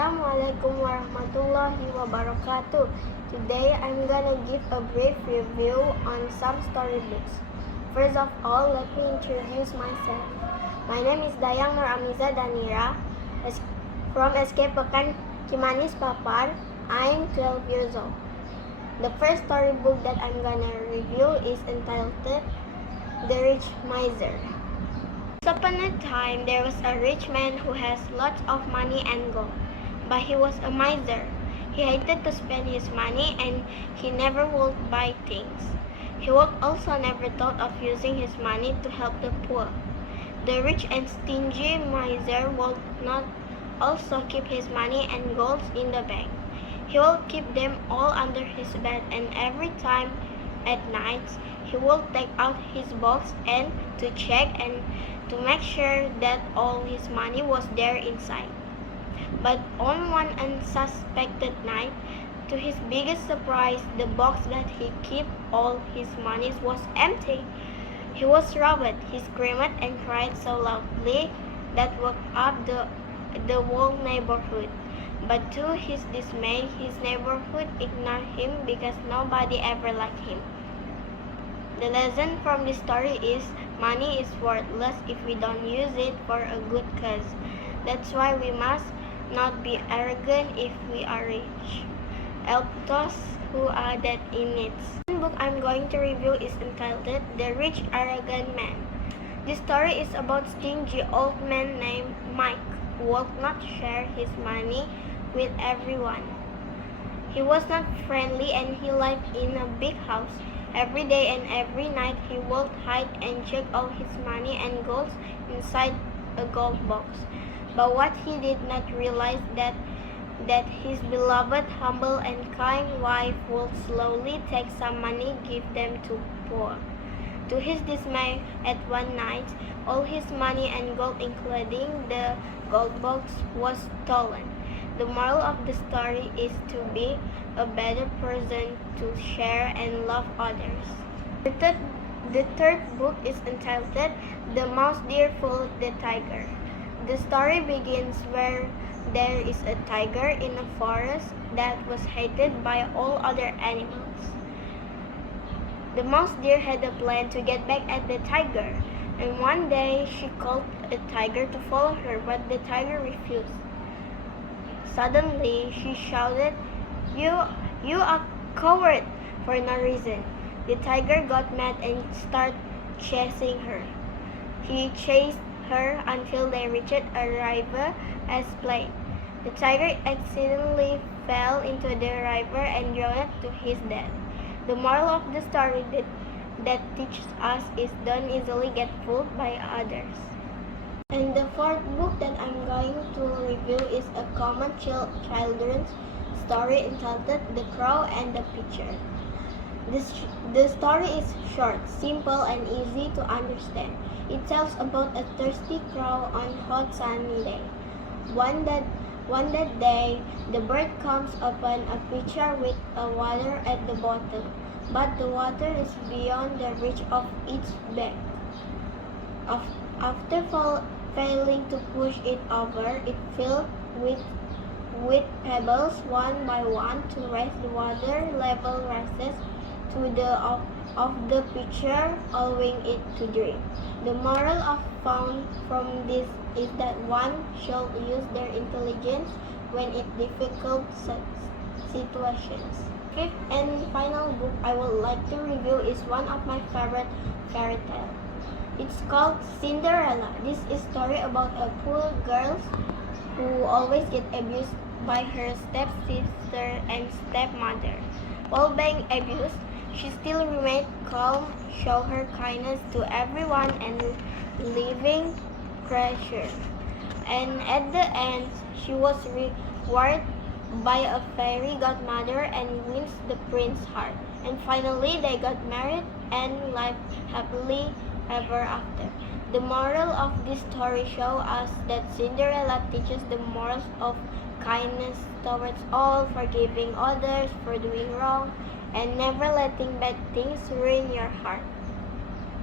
Assalamualaikum warahmatullahi wabarakatuh. Today I'm gonna give a brief review on some storybooks. First of all, let me introduce myself. My name is Dayang Amieza from Escape Pekan Cimanis Papar. I'm 12 years old. The first storybook that I'm gonna review is entitled The Rich Miser. Once upon a time, there was a rich man who has lots of money and gold, but he was a miser. He hated to spend his money and he never would buy things. He would also never thought of using his money to help the poor. The rich and stingy miser would not also keep his money and gold in the bank. He will keep them all under his bed, and every time at night he will take out his box and to check and to make sure that all his money was there inside. But on one unsuspected night, to his biggest surprise, the box that he kept all his money was empty. He was robbed. He screamed and cried so loudly that woke up the whole neighborhood. But to his dismay, his neighborhood ignored him because nobody ever liked him. The lesson from this story is money is worthless if we don't use it for a good cause. That's why we must not be arrogant if we are rich. Help those who are dead in need. The book I'm going to review is entitled The Rich Arrogant Man. This story is about a stingy old man named Mike who would not share his money with everyone. He was not friendly and he lived in a big house. Every day and every night he would hide and check all his money and gold inside a gold box. But what he did not realize that his beloved, humble and kind wife would slowly take some money, give them to poor. To his dismay, at one night, all his money and gold, including the gold box, was stolen. The moral of the story is to be a better person, to share and love others. The third book is entitled The Mouse Deer Fooled the Tiger. The story begins where there is a tiger in a forest that was hated by all other animals. The mouse deer had a plan to get back at the tiger, and one day she called a tiger to follow her, but the tiger refused. Suddenly, she shouted, You are coward," for no reason. The tiger got mad and started chasing her. He chased her until they reached a river as planned. The tiger accidentally fell into the river and drowned to his death. The moral of the story that teaches us is don't easily get fooled by others. And the fourth book that I'm going to review is a common children's story entitled The Crow and the Pitcher. The story is short, simple, and easy to understand. It tells about a thirsty crow on a hot sunny day. One that day, the bird comes upon a pitcher with water at the bottom, but the water is beyond the reach of its beak. After failing to push it over, it filled with pebbles one by one to raise the water level rises to the of the pitcher, allowing it to drink. The moral found from this is that one should use their intelligence when in difficult situations. Fifth and final book I would like to review is one of my favorite fairy tales. It's called Cinderella. This is a story about a poor girl who always gets abused by her stepsister and stepmother. While being abused, she still remained calm, showed her kindness to everyone, and living treasure. And at the end, she was rewarded by a fairy godmother and wins the prince's heart. And finally, they got married and lived happily ever after. The moral of this story shows us that Cinderella teaches the morals of kindness towards all, forgiving others for doing wrong, and never letting bad things ruin your heart.